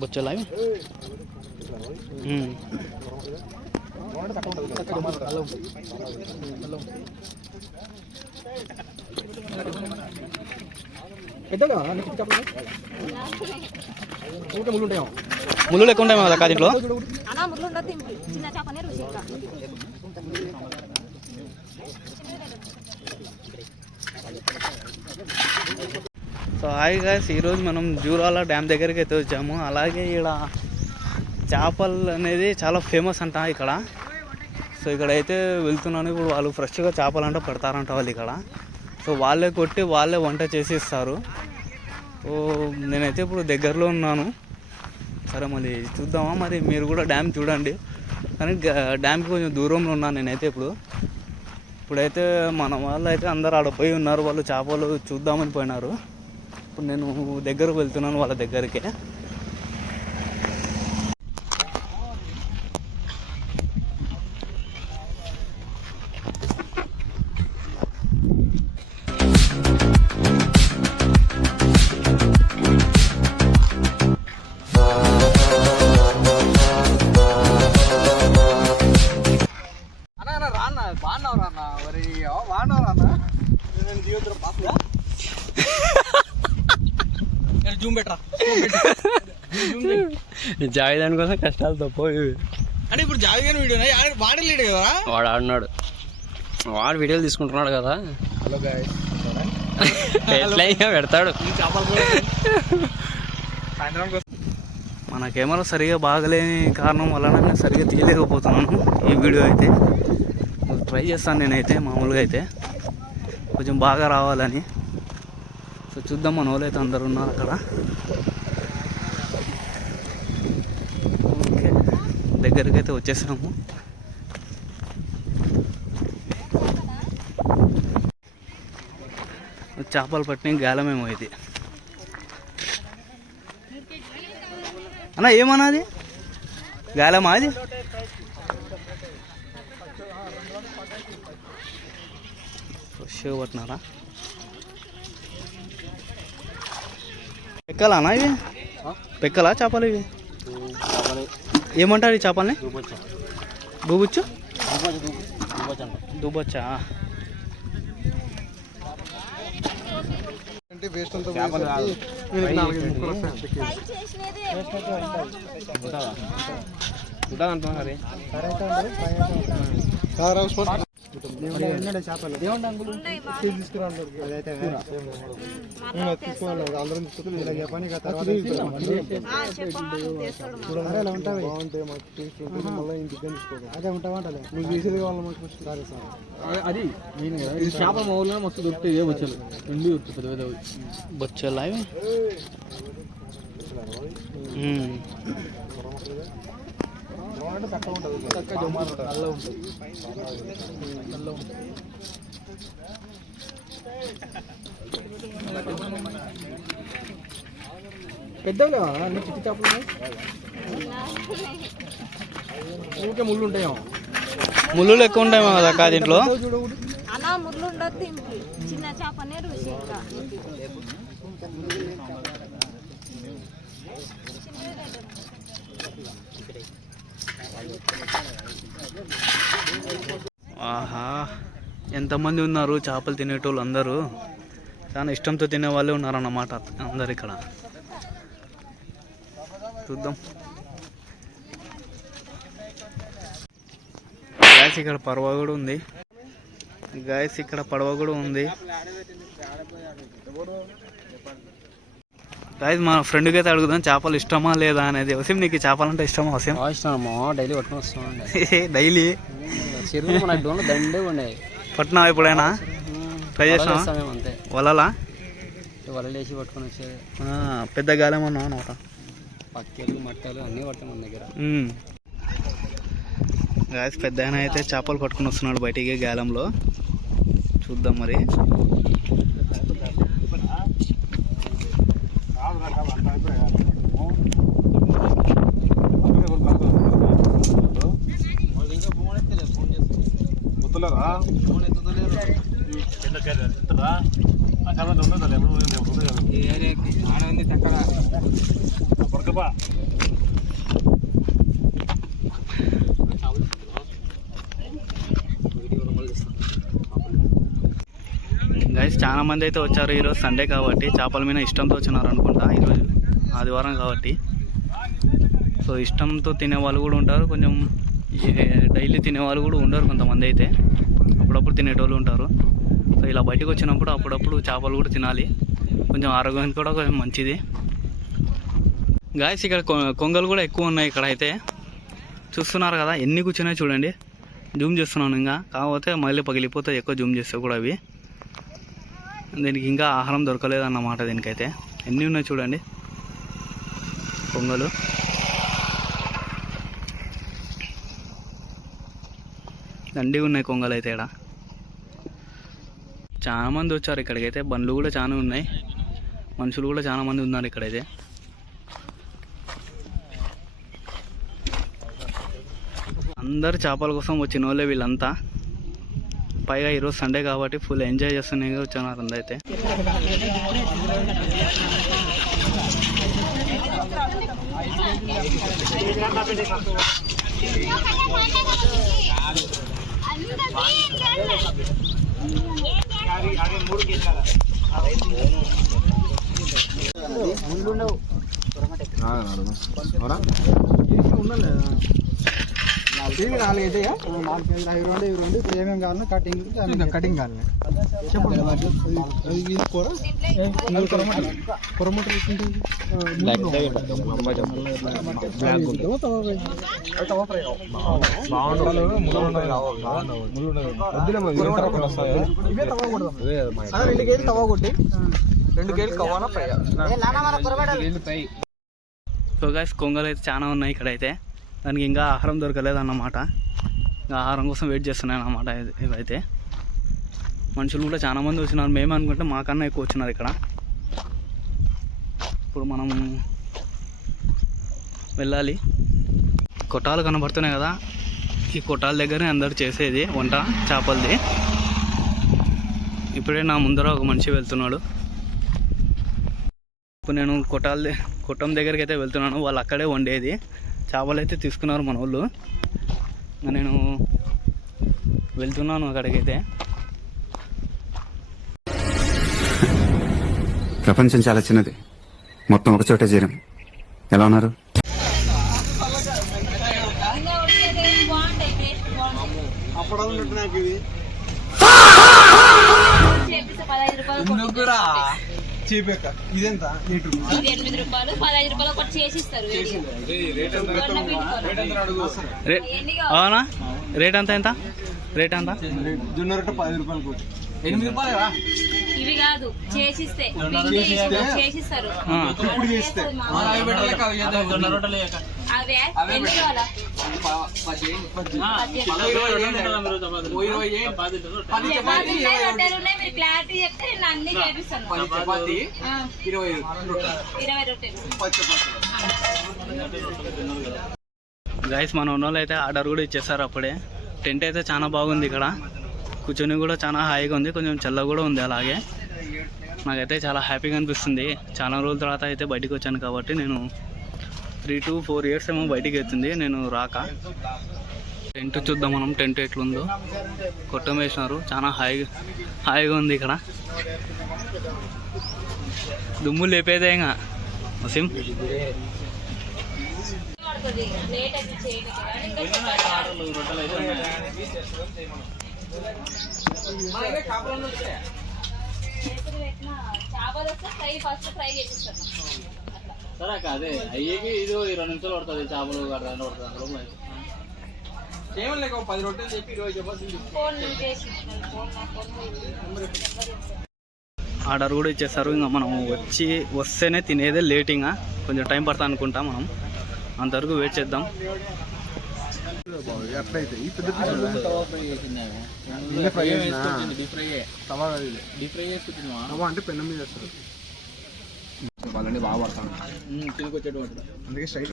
బొచ్చలా ముళ్ళు లెక్క ఉంటాయి కదా దీంట్లో. సో హాయ్ గాయ్స్, ఈరోజు మనం జూరాల డ్యామ్ దగ్గరికి అయితే వచ్చాము. అలాగే ఇక్కడ చేపలు అనేది చాలా ఫేమస్ అంట ఇక్కడ. సో ఇక్కడైతే వెళ్తున్నాను. ఇప్పుడు వాళ్ళు ఫ్రెష్గా చేపలు అంటే పడతారంట వాళ్ళు ఇక్కడ. సో వాళ్ళే కొట్టి వాళ్ళే వంట చేసి ఇస్తారు. సో నేనైతే ఇప్పుడు దగ్గరలో ఉన్నాను. సరే మళ్ళీ చూద్దామా, మరి మీరు కూడా డ్యామ్ చూడండి. కానీ డ్యామ్కి కొంచెం దూరంలో ఉన్నాను నేనైతే. ఇప్పుడైతే మన వాళ్ళు అయితే అందరు ఆడపోయి ఉన్నారు. వాళ్ళు చేపలు చూద్దామని పోయినారు. ఇప్పుడు నేను దగ్గరకు వెళ్తున్నాను వాళ్ళ దగ్గరికి. జావేదాని కోసం కష్టాలు తప్ప అంటే ఇప్పుడు జావేదాని వీడియో వాడలేడు కదా, వాడు ఆడున్నాడు, వాడు వీడియోలు తీసుకుంటున్నాడు కదా. హలో గాయ్స్, పెడతాడు. మన కెమెరా సరిగా బాగలేని కారణం వలన నేను సరిగా తీయలేకపోతున్నాను ఈ వీడియో అయితే. ట్రై చేస్తాను నేనైతే మామూలుగా అయితే కొంచెం బాగా రావాలని. సో చూద్దాం, మన వాళ్ళు అయితే అందరు ఉన్నారు అక్కడ. ఓకే, దగ్గరికి అయితే వచ్చేసాము. చేపలు పట్టిన గాలమేమో ఇది అన్న. ఏమన్నా అది గాలమా? అది ఫ్రెష్గా పట్టినారా? పెక్కలానా ఇవి? పెక్కలా చేపలు ఇవి? ఏమంటారు ఈ చేపల్ని? దూబుచ్చు, దుబ్బొచ్చా? అది చేపల మౌలుగా మస్తు దొరుకుతాయి. బొచ్చలు ఎండి దొరుకుతుంది. బొచ్చలా ఇవి? పెద్దగా అన్ని చిట్టి చేపలు ఊరికే ముళ్ళు ఉంటాయో. ముళ్ళు లెక్క ఉంటాయేమో కదా అక్క దీంట్లో. ఆహా, ఎంతమంది ఉన్నారు చేపలు తినేటోళ్ళు అందరూ. చాలా ఇష్టంతో తినే వాళ్ళే ఉన్నారన్నమాట అందరు ఇక్కడ. చూద్దాం. గాయస్ ఇక్కడ పడవ కూడా ఉంది. గాయస్ ఇక్కడ పడవ కూడా ఉంది. గాయస్ మా ఫ్రెండ్కి అయితే అడుగుదాం చేపలు ఇష్టమా లేదా అనేది. వసీం, నీకు చేపలు అంటే ఇష్టమా? వసీం ఇష్టమా? డైలీ పట్టుకుని వస్తాం. డైలీ దండే ఉన్నాయి. పట్టినా ఎప్పుడైనా ట్రై చేసినా? అంతే, వలలా వలలు వేసి పట్టుకొని వచ్చేది. పెద్ద గాలేమన్నా అనమాట. పక్కలు మట్టలు అన్నీ పడతాయి మన దగ్గర. గాయస్ పెద్ద ఆయన అయితే చేపలు పట్టుకుని వస్తున్నాడు బయటికి గాలంలో. చూద్దాం మరి. గైస్ చాలా మంది అయితే వచ్చారు ఈరోజు సండే కాబట్టి, చేపల మీద ఇష్టంతో వచ్చినారు అనుకుంటా. ఈరోజు ఆదివారం కాబట్టి సో ఇష్టంతో తినే వాళ్ళు కూడా ఉంటారు, కొంచెం డైలీ తినే వాళ్ళు కూడా ఉండరు, కొంతమంది అయితే అప్పుడప్పుడు తినేటోళ్ళు ఉంటారు. సో ఇలా బయటకు వచ్చినప్పుడు అప్పుడప్పుడు చేపలు కూడా తినాలి, కొంచెం ఆరోగ్యానికి కూడా కొంచెం మంచిది. గాయస్ ఇక్కడ కొంగలు కూడా ఎక్కువ ఉన్నాయి ఇక్కడ అయితే, చూస్తున్నారు కదా ఎన్ని కూర్చున్నాయి చూడండి. జూమ్ చేస్తున్నాను ఇంకా, కాకపోతే మళ్ళీ పగిలిపోతాయి ఎక్కువ జూమ్ చేస్తే కూడా అవి. దీనికి ఇంకా ఆహారం దొరకలేదు అన్నమాట దీనికైతే. ఎన్ని ఉన్నాయి చూడండి కొంగలు. దండిగా ఉన్నాయి కొంగలు అయితే ఇక్కడ. చాలా మంది వచ్చారు ఇక్కడికైతే, బండ్లు కూడా చాలా ఉన్నాయి, మనుషులు కూడా చాలా మంది ఉన్నారు ఇక్కడైతే. అందరు చేపల కోసం వచ్చిన వాళ్ళే వీళ్ళంతా. పైగా ఈరోజు సండే కాబట్టి ఫుల్ ఎంజాయ్ చేస్తూనే వచ్చారు అందరైతే. నాలుగు అయితే 4 ఇప్పుడు ఏమేమి కావాలి? కటింగ్ కావాలి. చెప్పండి. తవా కొట్టి 2 కేజీలు కవ్వానా ఫ్రై. సో గైస్ కొంగలు అయితే చాలా ఉన్నాయి ఇక్కడైతే, దానికి ఇంకా ఆహారం దొరకలేదు అన్నమాట. ఇంకా ఆహారం కోసం వెయిట్ చేస్తున్నాయి అన్నమాట ఇవైతే. మనుషులు కూడా చాలా మంది వచ్చినారు, మేము అనుకుంటే మాకన్నా ఎక్కువ వచ్చినారు ఇక్కడ. ఇప్పుడు మనం వెళ్ళాలి. కొట్టాలు కనబడుతున్నాయి కదా, ఈ కొట్టాల దగ్గరనే అందరు చేసేది వంట చేపలది. ఇప్పుడే నా ముందర ఒక మనిషి వెళ్తున్నాడు. ఇప్పుడు నేను కొట్టం దగ్గరికి అయితే వెళ్తున్నాను. వాళ్ళు అక్కడే వండేది చేపలు అయితే తీసుకున్నారు మన వాళ్ళు. నేను వెళ్తున్నాను అక్కడికైతే. ప్రపంచం చాలా చిన్నది, మొత్తం ఒక చోటే చేరాం. ఎలా ఉన్నారు? ఇదెంత? 8 రూపాయలు 15 రూపాయలు ఒకటి చేసిస్తారు. అవునా? రేట్ ఎంత ఎంత? రేట్ ఎంత? జొన్న రొట్టె 10 రూపాయలు. 8 రూపాయలు ఇవి కాదు, చేసిస్తే చేసిస్తారు. ఇప్పుడు చేస్తే అవే ఎన్ని కావాలా? 20 ఉన్నాయి. మీరు క్లారిటీ చెప్తే నేను అన్ని చేపిస్తాను. 20 రొట్టెలు. గైస్ మన ఉన్నోళ్ళు అయితే ఆర్డర్ కూడా ఇచ్చేస్తారు అప్పుడే. టెంట్ అయితే చాలా బాగుంది ఇక్కడ, కూర్చొని కూడా చాలా హాయిగా ఉంది, కొంచెం చల్ల కూడా ఉంది. అలాగే నాకైతే చాలా హ్యాపీగా అనిపిస్తుంది. చాలా రోజుల తర్వాత అయితే బయటికి వచ్చాను కాబట్టి, నేను 3 to 4 years ఏమో బయటికి అవుతుంది నేను రాక. టెంట్ చూద్దాం మనం, టెంట్ ఎట్లుందో. కొట్టం వేసినారు, చాలా హాయిగా ఉంది ఇక్కడ. దుమ్ము లేపేదే ఇంకా వసీం. సరే అదే అయ్యేకి ఇది 20 నిమిషాలు పడుతుంది, చేపలు చేయలేక 10 రొట్టెలు చెప్పి 20 చెప్పాల్సింది. ఆర్డర్ కూడా ఇచ్చేస్తారు. ఇంకా మనం వస్తేనే తినేదే లేట్, ఇంకా కొంచెం టైం పడుతుంది అనుకుంటా. మనం అంతవరకు వెయిట్ చేద్దాం. అంటే పెన్ను మీద వేస్తారు, బాగా పడతాను. అందుకే స్ట్రైట్